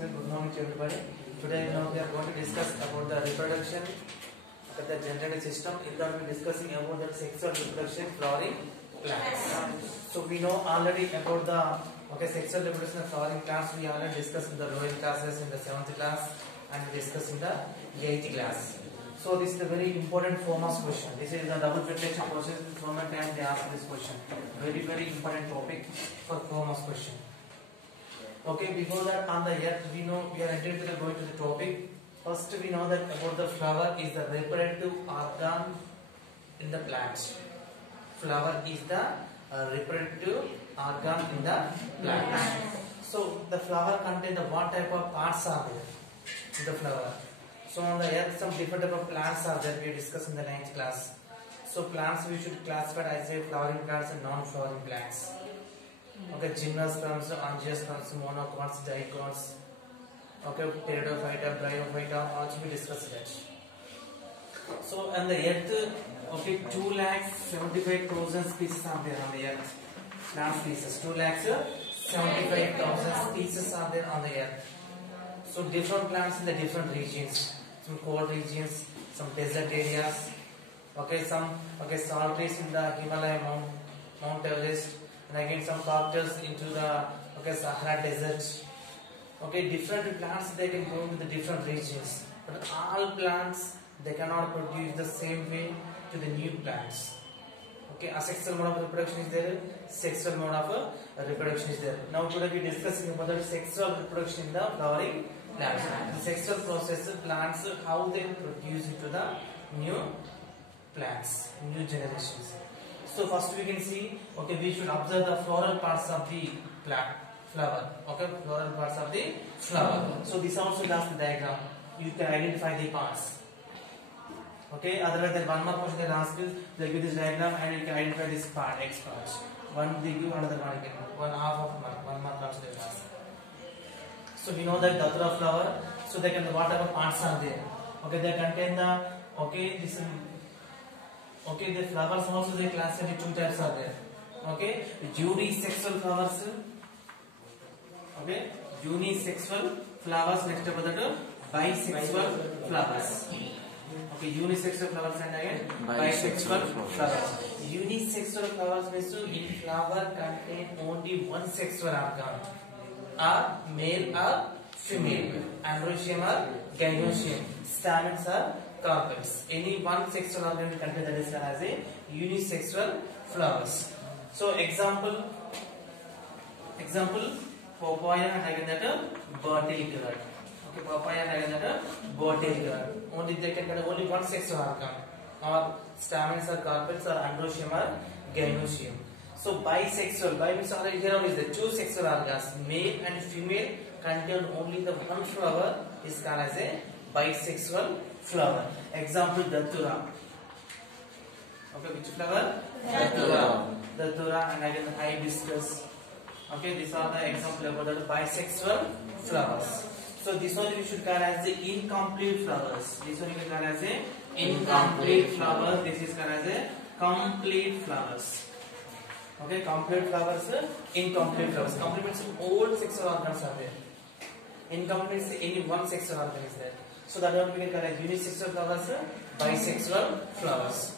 Good morning to everybody. Today we are going to discuss about the reproduction of the genetic system. In that we are discussing about the sexual reproduction flowering plants. So we know already about the sexual reproduction of flowering plants. We already discussed in the lower classes in the 7th class and we discussed in the 8th class. So this is a very important foremost question. This is the double fertilization process. So many times they ask this question. Very important topic for foremost question. Okay, before that on the earth we know we are entering going to the topic. First we know that about the flower is the reproductive organ in the plant. Flower is the reproductive organ in the plant. So the flower contains the what type of parts are there in the flower. So on the earth some different type of plants are there we discussed in the 9th class. So plants we should classify as a flowering plants and non-flowering plants. Okay, gymnosperms, angiosperms, monocots, dicots, okay, pteridophyta, bryophyta, also we discussed that. So on the earth, okay, 2,75,000 species are there on the earth. Plant species, 2,75,000 species are there on the earth. So different plants in the different regions, some cold regions, some desert areas, okay, some salt trees in the Himalaya Mount Everest. And again some cactus into the Sahara desert. Okay, different plants they can go into the different regions, but all plants they cannot produce the same way to the new plants. Okay, asexual mode of reproduction is there, sexual mode of reproduction is there. Now today we are discussing about the sexual reproduction in the flowering plants. The sexual process plants how they produce into the new plants, new generations. So first we can see, okay, we should observe the floral parts of the flower. Okay, floral parts of the flower. So this also does the diagram. You can identify the parts. Okay, otherwise then one more question they ask you, they give this diagram and you can identify this part, X part. One they give, another one again. One half of one mark also they ask. So we know that datura flower. So they can whatever parts are there. Okay, they contain the the flowers also they classify in two types are there. Okay, unisexual flowers. Okay, unisexual flowers. Next about that bisexual flowers. Okay, unisexual flowers and again bisexual flowers. Unisexual flowers means in flower contain only one sexual organ, or male or female, androecium or gynoecium, stamens or carpels. Any one sexual organ contain that is as a unisexual flowers. So example papaya and again that bottle gourd. Okay, papaya and again that bottle gourd. Only they can contain only one sexual organ, or stamens or carpels or androecium or gynoecium. So bisexual, bi means already here is the two sexual organs, male and female contain only the one flower is called as a bisexual flower. Example datura. Okay, which flower? Datura and again hibiscus. Okay, these are the example about the bisexual flowers. So this one we should call as the incomplete flowers. This one we can call as a incomplete flowers. This is called as a complete flowers. Okay, complete flowers, incomplete flowers. Complete means all sexual organs are there. Incomplete means any one sexual organ is there. So that one we can call as unisexual flowers, bisexual flowers.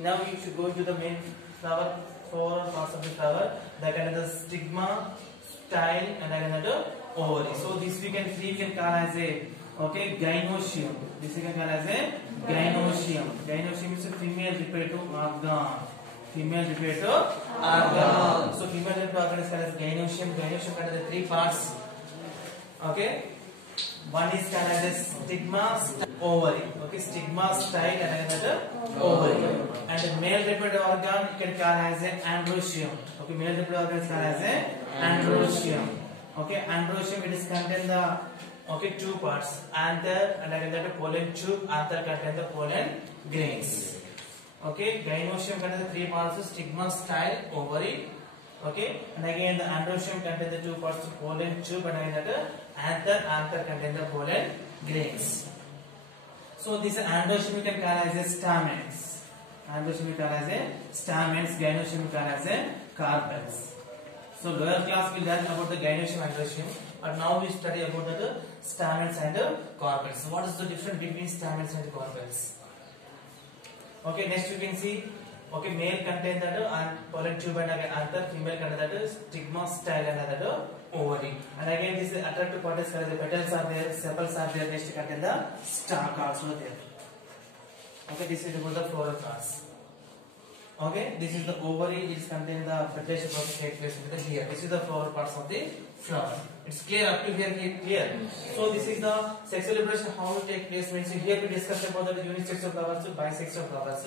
Now you should go into the main flower, four parts of the flower. That kind of the stigma, style, and another ovary. So this we can call as a gynoecium. This we can call as a gynoecium. Gynoecium is a female reproductive organ. Female reproductive organ. So female reproductive organ is called as gynoecium. Gynoecium contains the three parts. Okay. One is called as a stigma, ovary. Okay, stigma, style, and another ovary. And the male reproductive organ you can call as an androecium. Okay, male reproductive organ is called as a androecium. Okay, androecium it is contain the two parts, anther and again that pollen tube. Anther contain the pollen grains. Okay, gynoecium contains the three parts: stigma, style, ovary. Okay, and again the androecium contains the two parts: pollen tube and again that anther contains the pollen grains. So this androecium we can call as a stamens. Androecium we call as a stamens. Gynoecium we call as a carpels. So lower class will learn about the gynoecium and androecium. And now we study about the stamens and carpels. What is the difference between stamens and carpels? Okay, next you can see. Okay, male contain that and pollen tube and anther, female contain that stigma, style and that ovary. And again this attractive part is the petals are there, sepals are there. Next contain the stalk also there. Okay, this is about the floral parts. Okay, this is the ovary. It is contain the fertilization process take place in the here. This is the floral parts of the flower. It's clear up to here. Clear. So this is the sexual reproduction how it take place. Means here we discussed about the unisexual flowers, bisexual flowers.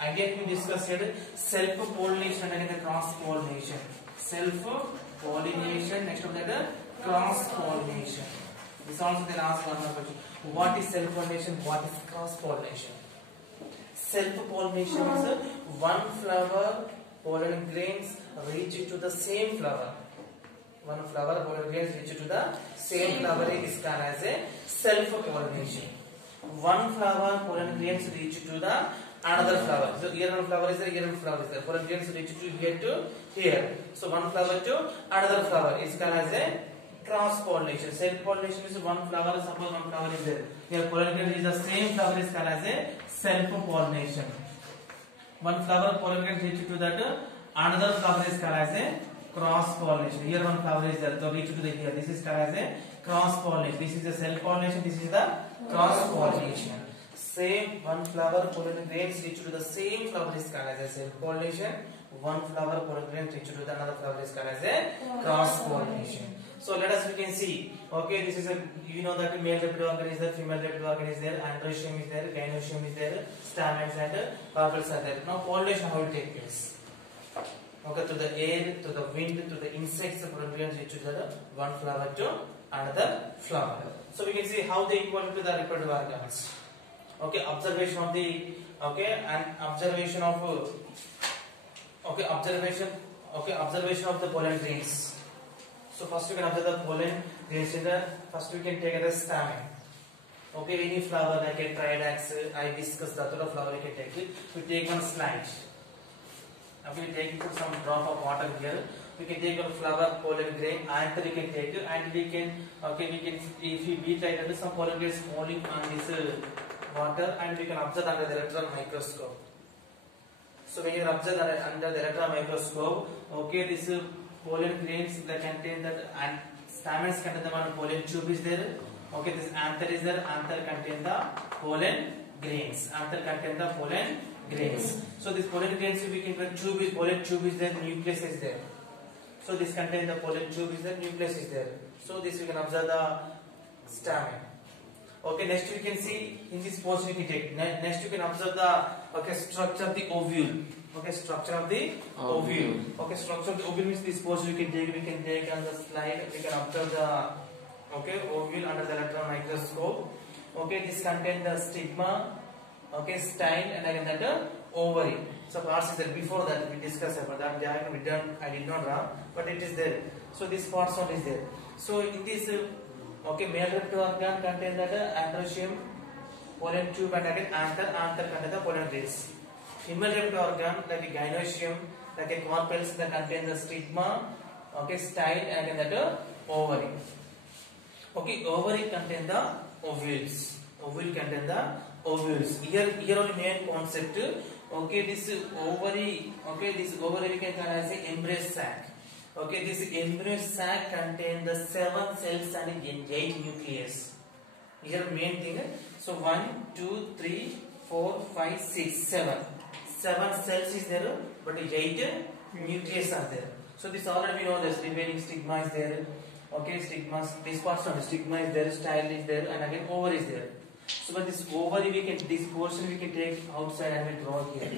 Again we discussed self-pollination and the cross-pollination. Self-pollination. Next one that cross-pollination. This also the last one question. What is self-pollination? What is cross-pollination? Self-pollination is one flower pollen grains reach to the same flower. One flower pollen grains reach to the same flower is called as a self-pollination. One flower pollen grains reach to the another flower. So here one flower is there, here one flower is there. Pollen grains reach to here to here. So one flower to another flower is called as a cross-pollination. Self-pollination is one flower. Suppose one flower is there. Here pollen grains is the same flower is called as a self-pollination. One flower pollen grains reach to that another flower is called as a cross-pollination. Here one flower is there, so reach to the here. This is called as a cross-pollination. This is the self-pollination. This is the cross-pollination. Same one flower pollen grains reach to the same flower is called as a self-pollination. One flower pollen grains reach to the another flower is called as a cross-pollination. So let us we can see. Okay, this is a you know that male reproductive organ is there, female reproductive organ is there, androecium is there, gynoecium is there, stamens and carpels are there. Now pollination how will take place? Okay, to the air, to the wind, to the insects, the pollen grains reach to the one flower to another flower. So we can see how they equal to the reproductive organs. Okay, observation of the observation of the pollen grains. So first we can observe the pollen grains in the first we can take as a stamen. Okay, any flower like a triadax, hibiscus, that sort of flower we can take it. We take one slide. Okay, we take put some drop of water here. We can take one flower pollen grain, anther we can take and we can if we beat like that some pollen grains falling on this water and we can observe under the electron microscope. So when you observe under the electron microscope, okay, this pollen grains that contain that and stamens contain the one pollen tube is there. Okay, this anther is there. Anther contain the pollen grains. Anther contain the pollen grains. So this pollen grains we can tube is pollen tube is there. Nucleus is there. So this contain the pollen tube is there. Nucleus is there. So this we can observe the stamen. Okay, next we can see in this portion we can take. Next you can observe the structure of the ovule. Okay, structure of the ovule. Okay, structure of the ovule means this portion we can take on the slide. We can observe the ovule under the electron microscope. Okay, this contain the stigma, style and again that ovary. So parts is there. Before that we discussed about that diagram I did not draw, but it is there. So this parts one is there. So in this male reproductive organ contain that androecium, pollen tube and again anther contain the pollen grains. Female reproductive organ like a gynoecium, like a carpels that contain the stigma, style and again that ovary. Okay, ovary contain the ovules. Ovule contain the ovules. Here only main concept. Okay, this ovary we can call as a embryo sac. Okay, this embryo sac contain the 7 cells and 8 nucleus. Here main thing. So 1, 2, 3, 4, 5, 6, 7. 7 cells is there, but 8 nucleus are there. So this already we know this remaining stigma is there. Okay, stigma. This part of stigma is there, style is there, and again ovary is there. So but this ovary this portion we can take outside and we draw here.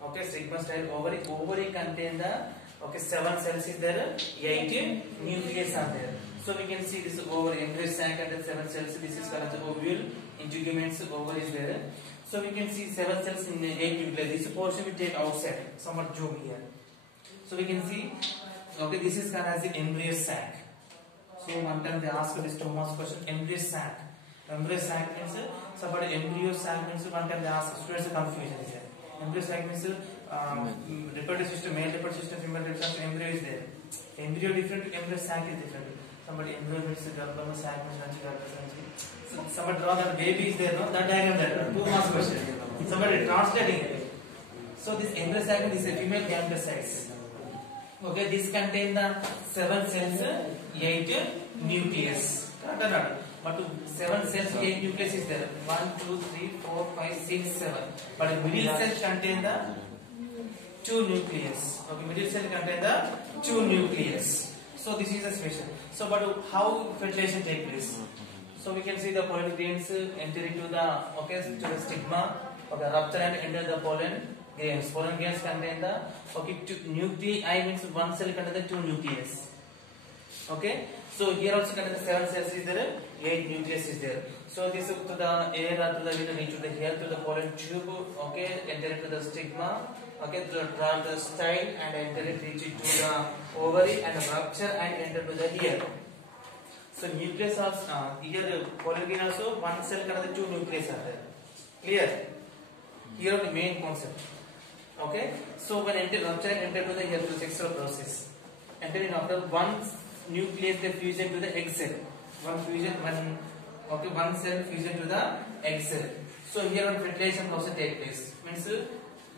Okay, stigma, style, ovary. Ovary contain the 7 cells is there, 8 nucleus are there. So we can see this ovary, embryo sac and the 7 cells. This is called as ovule. Integuments, ovary is there. So we can see 7 cells in 8 nucleus. This portion we take outside. Somewhat zoom here. So we can see. Okay, this is called as the embryo sac. So one time they ask this Thomas question, embryo sac. Embryo sac means somebody embryo sac means one time they ask students confusion is there. Embryo sac means reproductive system, male reproductive system, female reproductive system, embryo is there. Embryo different, embryo sac is different. Somebody embryo means garbha, sac means garbha. Somebody draw that baby is there, no? That diagram there. 2 marks question. Somebody translating it. So this embryo sac is a female gametocytes. Okay, this contain the 7 cells, 8 nucleus. But 7 cells, 8 nucleus is there. 1, 2, 3, 4, 5, 6, 7. But the middle cell contain the 2 nucleus. Okay, middle cell contain the 2 nucleus. So this is a special. So, but how fertilization take place? So we can see the pollen grains enter into the to the stigma. Okay, rupture and enter the pollen grains. Pollen grains contain the nuclei means 1 cell contain the 2 nucleus. Okay, so here also contain the 7 cells is there, 8 nucleus is there. So this to the air or to the wind reach to the here to the pollen tube. Okay, enter into the stigma. Okay, to draw the style and enter it reach it to the ovary and rupture and enter to the here. So nucleus also here pollen grain also 1 cell contain the 2 nucleus are there. Clear? Here the main concept. Okay, so when enter rupture and enter to the here to sexual process. Entering after 1 nucleus they fusion to the egg cell. One cell fusion to the egg cell. So here one fertilization process take place. Means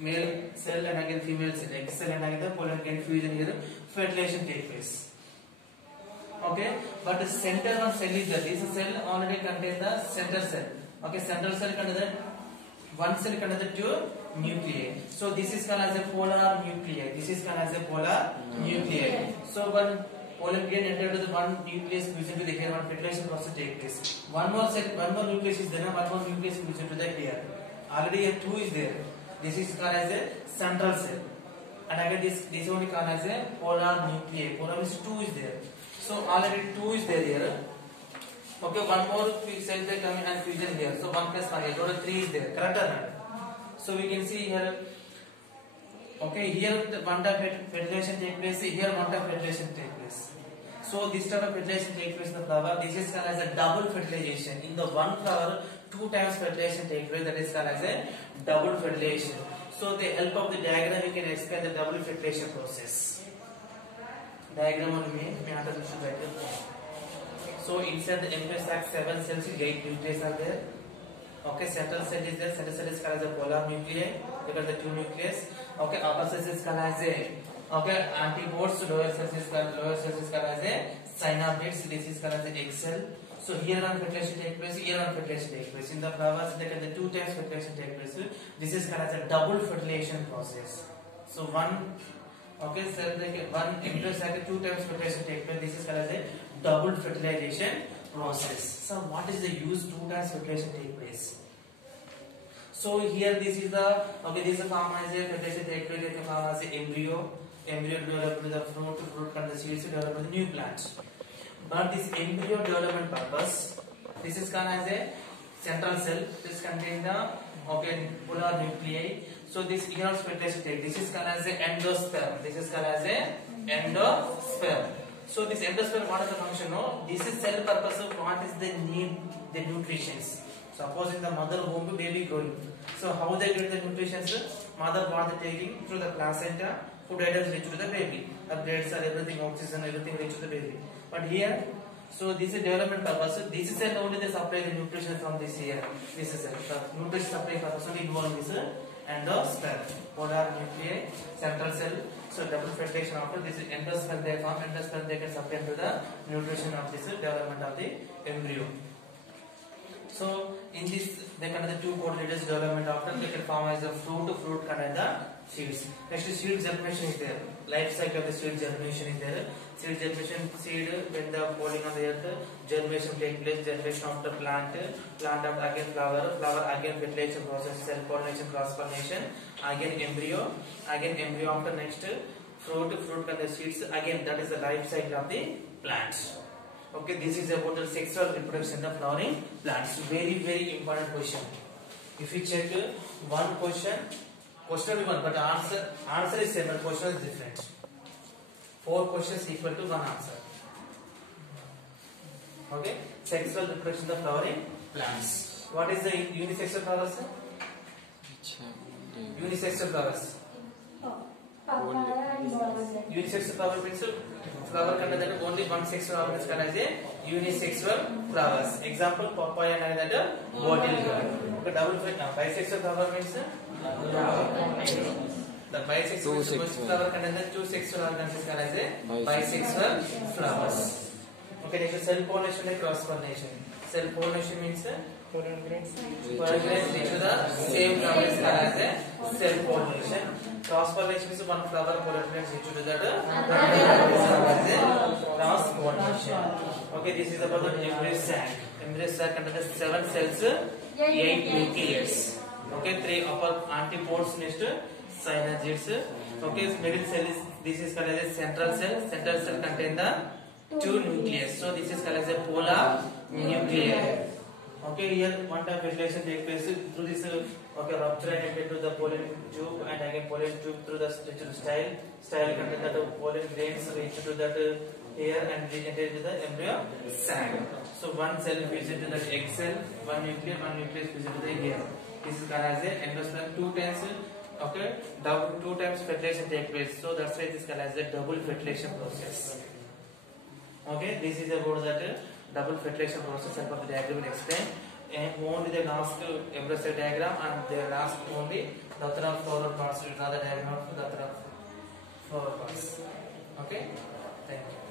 male cell and again female cell, egg cell and again the pollen grain fusion here fertilization take place. Okay, but the center of cell is there. This cell already contains the center cell. Okay, central cell contains the 1 cell contains the 2 nuclei. So this is called as a polar nuclei. This is called as a polar nuclei. So one pollen grain enter to the 1 nucleus fusion to the here one fertilization process take place. One more nucleus is there. One more nucleus fusion to the here. Already here 2 is there. This is called as a central cell. And again this only called as a polar nuclei. Polar means 2 is there. So already 2 is there here. Okay, one more cell they come and fusion here. So 1 plus 1 here. Total 3 is there. Correct or not? So we can see here. Okay, here one type of fertilization take place. Here one type of fertilization take place. So this type of fertilization take place in the flower. This is called as a double fertilization. In the one flower, 2 times fertilization take place. That is called as a double fertilization. So with the help of the diagram, we can explain the double fertilization process. Diagram on me have to write it. So inside the embryo sac 7 cells, 8 nuclei are there. Okay, central cell is there. Central cell is called as a polar nuclei. Because the 2 nucleus. Okay, upper cells is called as a antipodes. Lower cells is called as a synapids. This is called as a egg cell. So here one fertilization take place. Here one fertilization take place. In the flowers, they can the 2 times fertilization take place. This is called as a double fertilization process. So one cell like one embryo sac 2 times fertilization take place. This is called as a double fertilization process. So what is the use 2 times fertilization take place? So here this is the this is form as a fertilization take place in the form as a embryo develop with the fruit and the seeds develop with the new plants. But this embryo development purpose, this is called as a central cell. This contains the polar nuclei. So this here fertilization take. This is called as a endosperm. This is called as a endosperm. So this endosperm, what is the function? No, this is cell purpose of what is the need, the nutritions. Suppose in the mother womb baby growing. So how they get the nutritions? Mother what they taking through the placenta, food items reach to the baby. Upgrades are everything, oxygen, everything reach to the baby. But here, so this is development purpose. So this is cell only they supply the nutrition from this here. This is the nutrition supply purpose only involved is endosperm, polar nuclei, central cell. So double fertilization after this is endosperm they form. Endosperm they can supply to the nutrition of this development of the embryo. So in this they can the 2 coordinates development after they can form as a fruit contain the seeds. Next seed germination is there. Life cycle of the seed germination is there. Seed germination, seed when the falling on the earth, germination take place, generation of the plant of again flower again fertilization process, cell pollination, cross pollination, again embryo after next fruit contain the seeds, again that is the life cycle of the plants. Okay, this is about the sexual reproduction of flowering plants. Very, very important question. If you check one question will be one, but answer is same, but question is different. 4 questions equal to 1 answer. Okay, sexual reproduction of flowering plants. What is the unisexual flowers? Unisexual flowers. Unisexual flower means flower contain that only one sexual organ is called as a unisexual flowers. Example, papaya and that bottle gourd. Okay, double bisexual flower means the bisexual flower contain the two sexual organs is called as a bisexual flowers. Okay, next cell pollination and cross pollination. Cell pollination means pollinate into the same flower is called as a cell pollination. Cross pollination means one flower pollinates into the other cross pollination. Okay, this is about the embryo sac. Embryo sac contains 7 cells, 8 nucleus. Okay, 3 upper antipodes next synergids. Okay, middle cell is this is called as a central cell. Central cell contains the 2 nucleus. So this is called as a polar nuclei. Okay, here one time fertilization takes place through this rupture and enter to the pollen tube and again pollen tube through the style. Style contains that pollen grains reach to that air and re-enter into the embryo sac. So one cell feeds into the egg cell, one nucleus feeds into the air. This is called as a endosperm. 2 times. Okay, 2 times fertilization takes place. So that's why it is called as a double fertilization process. Okay, this is about that double fertilization process and for the diagram will explain. And only the last embryo cell diagram and the last only Dathra flower parts. Another diagram of Dathra flower parts. Okay, thank you.